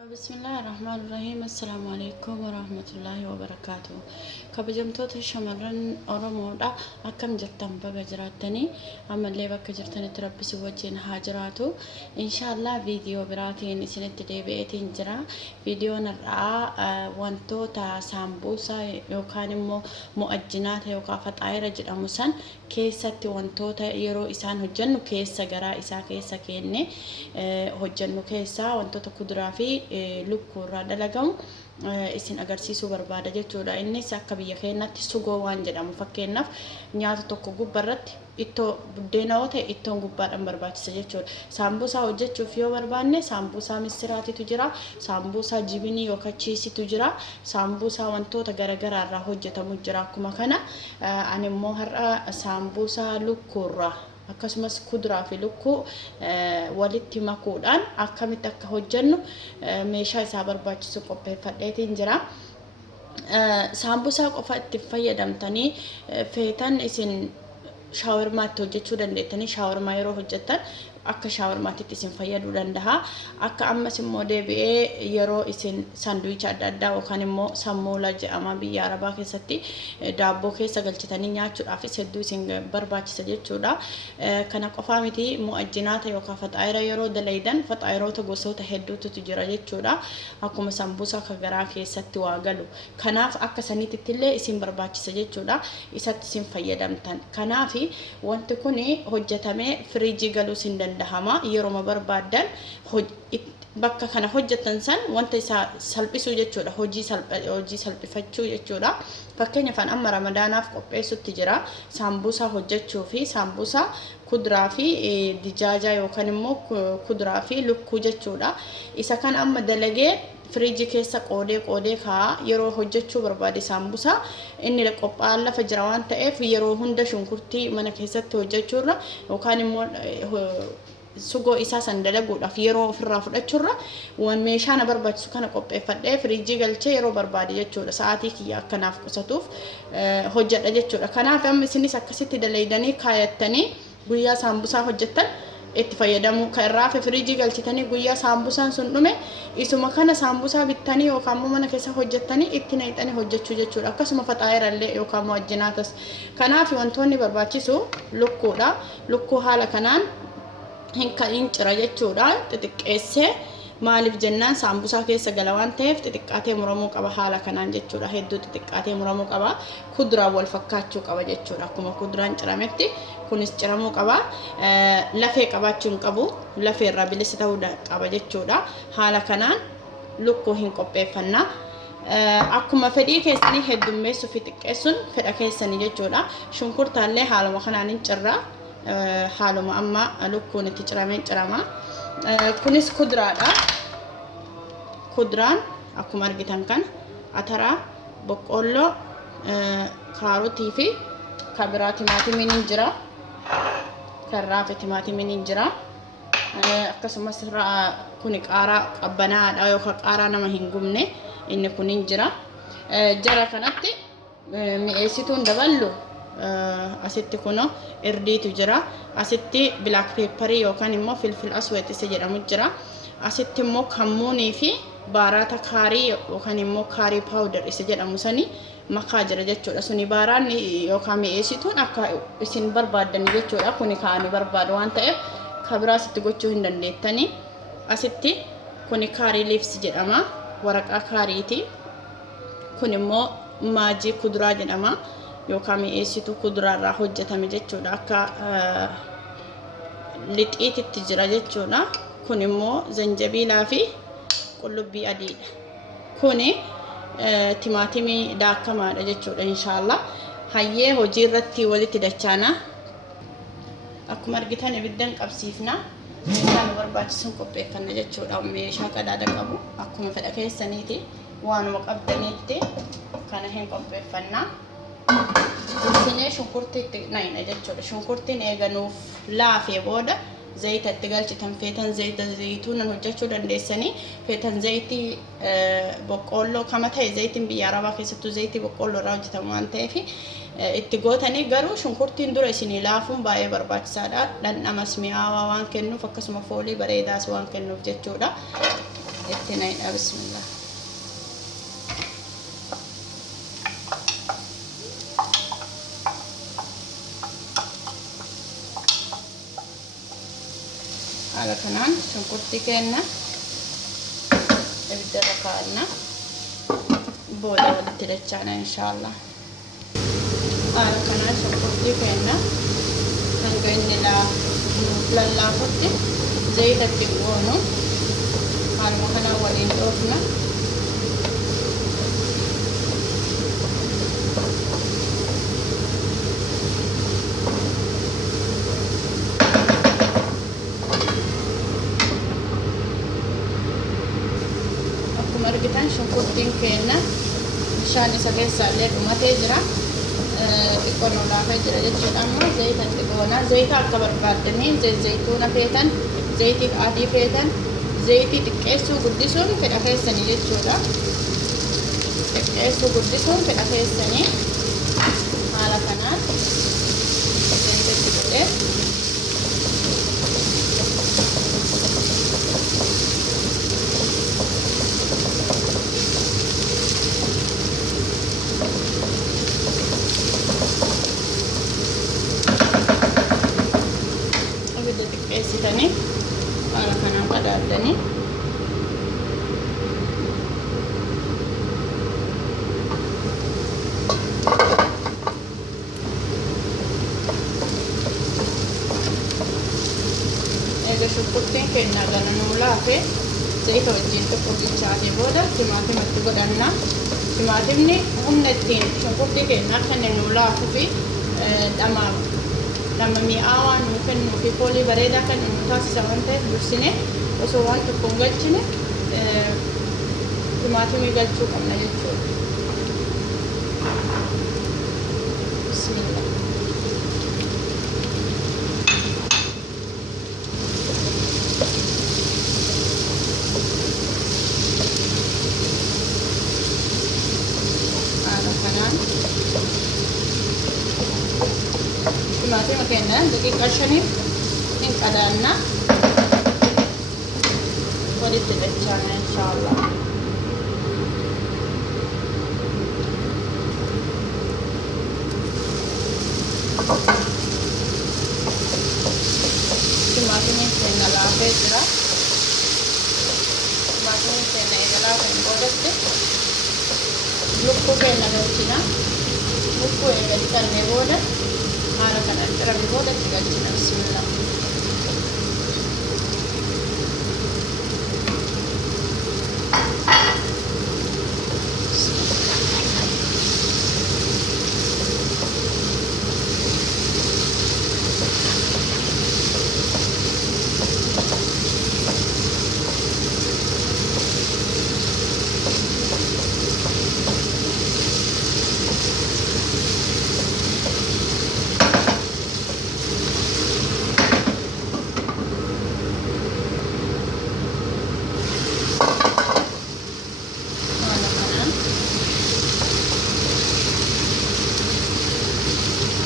بسم الله الرحمن الرحيم. السلام عليكم ورحمة الله وبركاته. كبجمتوت شمرن أرمودا أكم جرتم بقى جراتني أما اللي بقى جرتني تربي وجهن هاجراتو إن شاء الله فيديو براتين سنة ديبيتين جرا فيديو نرى وانتو تا سامبوسا يوكان مؤجنات يوكا فطاير جد أمسان كيسة وانتو تا يرو إسان هجنو كيسة جرا إسا كيسة كيني هجنو كيسة وانتو تا كدرافي lukkuurraa dalagamu isin agarsiisuu barbaada jechuudha. Innis akka biyya keenyatti sugoo waan jedhamu fakkeenyaaf nyaata tokko gubbarratti ittoo buddeena yoo ta'e ittoon gubbaadhaan barbaachisa jechuudha. Saambusaa hojjechuuf yoo barbaanne saambusaa misiraatitu jira, saambusaa jibinii yookaan chiisitu jira, saambusaa wantoota garaagaraa irraa hojjetamu jira. Akkuma kana ani immoo har'a saambusaa lukkuurraa akkasumas kuduraa fi lukkuu walitti makuudhaan akkamitti akka hojjennu meeshaa isaa barbaachisu qopheeffadheetiin jira. Saambusaa qofa itti fayyadamtanii feetan isin shaawarmaatti hojjechuu dandeettanii shaawarmaa yeroo hojjettan akka shaawarmaatti isin fayyaduu danda'a. Akka ammas immoo deebi'ee yeroo isin saandwiich adda addaa yookaan immoo sammuula jedhama biyya Arabaa keessatti daabboo keessa galchitanii nyaachuudhaaf hedduu isin barbaachisa jechuudha. Kana qofaa miti mu'ajjinaata yookaan faxaayira yeroo dalaydan faxaayiroota gosoota hedduutu jira jechuudha. Akkuma sambuusaa kan garaa keessatti waa galu. Kanaaf akka saniitti illee isin barbaachisa jechuudha. Isatti isin fayyadamtan. Kanaaf wanti kun hojjetamee firiijii galuu sin dandahama yeroo barbaadan bakka kana hojjetan san wanta isaa salphisuu jechuudha. Hojii salphifachuu jechuudha. Fakkeenyaaf amma ramadaanaaf qopheessutti jira saambusaa hojjechuu fi saambusaa kuduraa fi dijaajaa yookaan immoo kuduraa fi lukkuu jechuudha. Isa kan amma dalagee firiijii keessa qoodee kaa yeroo hojjechuu barbaade saambusaa inni qophaa'an lafa jira waan ta'eef yeroo hunda shunkurtii mana keessatti hojjechuurra yookaan immoo sugoo isaa san dalaguudhaaf yeroo ofirraa fudhachuurra waan meeshaa na barbaachisu kana qopheeffadhee firiijii galchee yeroo barbaade jechuudha. Sa'aatii kiyya akkanaaf qusatuuf hojjedha jechuudha. Kanaaf amma isinis akkasitti dalaydanii kaayattanii guyyaa saambusaa hojjettan itti fayyadamu kan irraa firiijii galchitanii guyyaa saambusaan sun dhume isuma kana saambusaa bittanii yookaan mana keessa hojjettanii itti naqxanii hojjechuu jechuudha. Akkasuma faxaayirallee yookaan mu'ajjinaatas. Kanaaf wantoonni barbaachisu lukkuudha. Lukkuu haala kanaan hin cira jechuudha. Xixiqqeessee maaliif jennaan saambusaa keessa gala waan ta'eef xixiqqaatee muramuu qaba haala kanaan jechuudha. Hedduu xixiqqaatee muramuu qaba. Kuduraan wal fakkaachuu qaba jechuudha. Akkuma kuduraan cirametti kunis ciramuu qaba. Lafee qabaachuu hin qabu. Lafee irraa bilisa ta'uu qaba jechuudha. Haala kanaan lukkuu hin qopheeffanna. Akkuma fedhii keessanii heddummeessuu fi xiqqeessuun fedha keessanii jechuudha. Shunkurtaallee haaluma kanaan hin cirra. Haaluma amma lukkuun itti cirameen cirama. Kunis kuduraadha. Kuduraan akkuma argitan kan ataraa, boqqolloo, kaarotii fi kabiraa timaatimiin jira. Karraa fi timaatimiin jira. Akkasumas kuni qaaraa qabbanaadha yookaan qaaraa nama hin gubne inni kunin jira. Jara kanatti mi'eessituun daballu asitti kuno irdiitu jira. Asitti black pepper yookaan immoo filfil aswad isa jedhamu jira. Asitti immoo kammuunii fi baaraata kaarii yookaan immoo kaarii powder isa jedhamu sani makaa jira jechuudha. Suni baaraan yookaan mi'eessituun akka isin barbaadan jechuudha. Kuni kaani barbaadu waan ta'eef kabiraa asitti gochuu hin dandeettani. Asitti kuni kaarii leaves jedhama. Waraqaa kaariiti. Kun immoo maajii kuduraa jedhama. Yookaan mi'eessituu kuduraarraa hojjetame jechuudha. Akka lixiititti jira jechuudha. Kun immoo zanjabiilaa fi qullubbii adiidha. Kuni timaatimii daakkamaadha jechuudha inshaallah. Hayyee hojii irratti walitti dachaana. Akkuma argitan ibiddan qabsiifna. Meeshaan barbaachisu qopheeffanna jechuudha. Meeshaa qadaada qabu akkuma fedha keessaniiti waanuma qabdaniitti kana hin qopheeffanna. Isinee shunkurtii itti naqna jechuudha. Shunkurtiin eeganuuf laafee booda zayita itti galchitan feetan zayita zayituun hojjechuu dandeessanii feetan zayitii boqqolloo kama ta'e zayitiin biyya Arabaa keessattuu zayitii boqqolloo irraa hojjetamu waan ta'eef itti gootanii garuu shunkurtiin dura isinii laafuun baay'ee barbaachisaadha. Dhandhamas mi'aawaa waan kennuuf akkasuma foolii bareedaas waan kennuuf jechuudha. itti naqna bismillah. Haala kanaan shunkurtii keenya ibiddarra kaa'anna. Booda walitti dachaana inshaallah. Haala kanaan shunkurtii keenya hanga inni lallaafutti zayitatti goonu. Haaluma kanaan waliin dhoofna. Akkuma argitan shunkurtiin keenya bishaan isa keessaa illee dhumatee jira. Xiqqoo nu laafee jira jechuudha. Amma zayitatti goona. Zayita akka barbaaddanii zayituuna feetan, zayitii adii feetan, zayitii xiqqeessuu guddisuun fedha keessanii jechuudha. Xiqqeessuu guddisuun fedha keessanii. Haala kanaan zayitatti godhee xiqqeessitanii haala kanaan qadaadanii eega shunkurtiin keenya gana nuu laafee zayita wajjin tokko bilchaatee booda timaatimatti godhanna. Timaatimni humna ittiin shunkurtii keenya akka inni nuu laafuu fi nama mi'aawaa nuu kennuu fi foolii bareedaa kan nu taasisa waan ta'eef dursine osoo waan tokko hin galchine timaatimii galchuu qabna jechuudha. Bismillah. Haala kanaan timaatima keenya daqiiqaa 5 hin qadaanna. Walitti dachaana inshaallah. Timaatimiin keenya laafee jira. Timaatimiin keenya eega laafeen boodatti lukkuu keenya galchina. Lukkuu eega dhiqannee booda haala kanaan cirame booda itti galchina. Bismillah.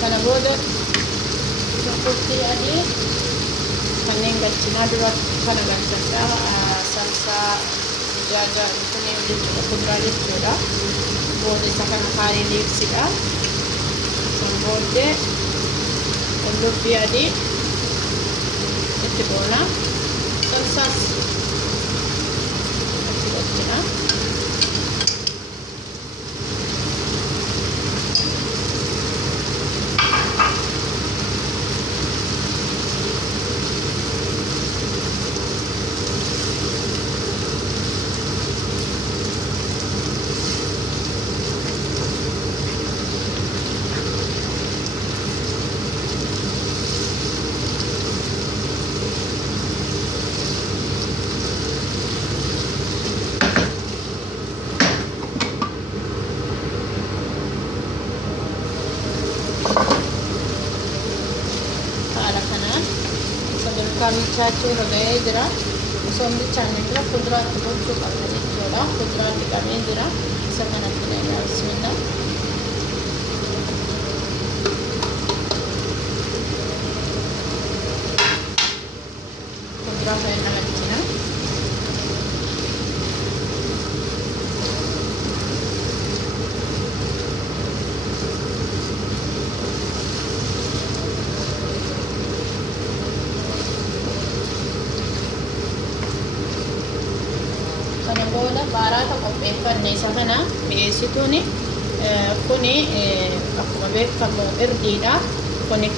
Kana booda shunkurtii adii kanneen galchinaa dura kana galchadha. Salsaa jaaja kunneen jechuudha, kuduraa jechuudha. Booda isa kana kaarii liibsidha. San booddee qullubbii adii itti goona. Salsaas itti galchina. Bilchaachuu irra ga'ee jira. Osoo hin bilchaanne dura kuduraa itti gochuu qabna jechuudha. Kuduraan dhiqamee jira. Isa kanatti naqnaa bismillah. Kuduraa fayyadamaa galchina. kana booda baaraata qopheeffanne isa kana mi'eessituun kuni akkuma beekamu irdiidha. Kuni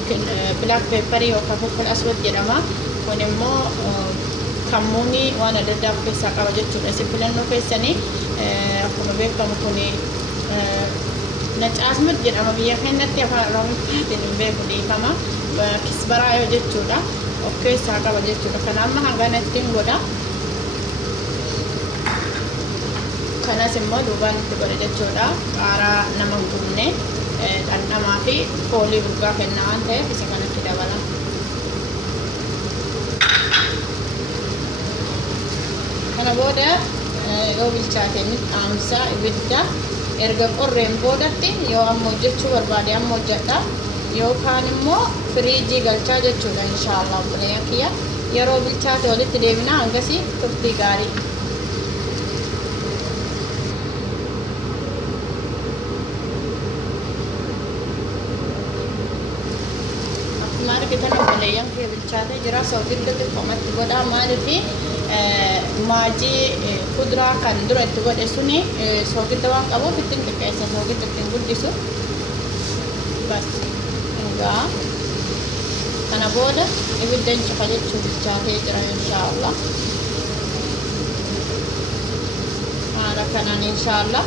black pepper yookaan pepper aswad jedhama. Kun immoo kammuunii waan adda addaa of keessaa qaba jechuudha. Isin filannoo keessanii akkuma beekamu kuni nacaasmut jedhama biyya keenyatti afaan oromootiin hin beeku dhiifama. Kisbaraa yoo jechuudha of keessaa qaba jechuudha. Kana amma hangana ittiin godha. Kanas immoo duubaan itti godhe jechuudha. Qaaraa nama hin gubne dhandhamaa fi foolii burgaa kennaa waan ta'eef isa kanatti dabala. Kana booda yoo bilchaate inni dhaamsaa ibidda erga qorreen boodatti yoo amma hojjechuu barbaade amma hojjedha. Yookaan immoo firiijii galchaa jechuudha inshaallah obboleeyyan kiyya. Yeroo bilchaate walitti deebinaa hangasii turtii gaarii. Marketan obboleeyyan kiyya bilchaatee jira. Soogidda xiqqoomatti godhaa maaliifi maajii kuduraa kan dura itti godhe suni soogidda waan qabuuf ittiin xiqqeessa soogidda ittiin guddisu. Bas egaa kana booda ibidda hin cufa jechuu bilchaatee jira inshaallah. Haala kanaan inshaallah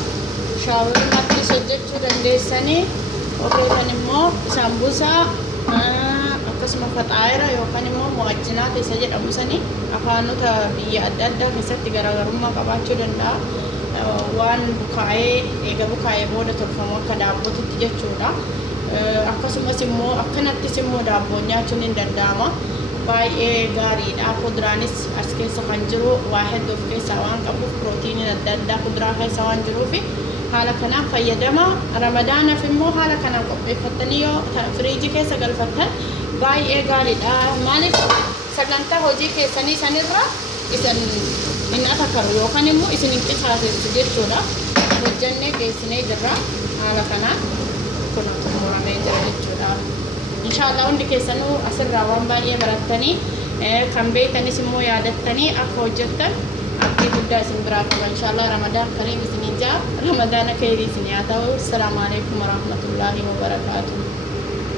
shaawirmattis hojjechuu dandeessanii ogeeyyan immoo saambusaa akkasuma faxaayira yookaan immoo muwajjinaata isa jedhamu sanii afaanota biyya adda addaa keessatti garaagarummaa qabaachuu danda'a. Waan bukaa'ee eega bukaa'ee booda tolfamu akka daabbootitti jechuudha. Akkasumas immoo akkanattis immoo daabboon nyaachuun hin danda'ama. Baay'ee gaariidha. Kuduraanis as keessa kan jiru waa hedduu of keessaa waan qabuuf pirootiiniin adda addaa kuduraa keessa waan jiruufi haala kanaan fayyadama. Ramadaanaaf immoo haala kanaan qopheeffattanii yoo firiijii keessa galfattan baay'ee gaariidha. Maaliif sagantaa hojii keessanii sanirra isin hin atakaru yookaan immoo isin hin qisaasessu jechuudha. Hojjannee geessinee jirra haala kanaan kun xumuramee jira jechuudha. Inshaallah hundi keessanuu asirraa waan baay'ee barattanii kan beektanis immoo yaadattanii akka hojjettan abdii guddaa isin biraa qaba. Inshaallah Ramadaan kariim isin ijaa Ramadaana khairii isin haa ta'u. Assalaamu alaykum wa rahmatullahi wa barakaatuh.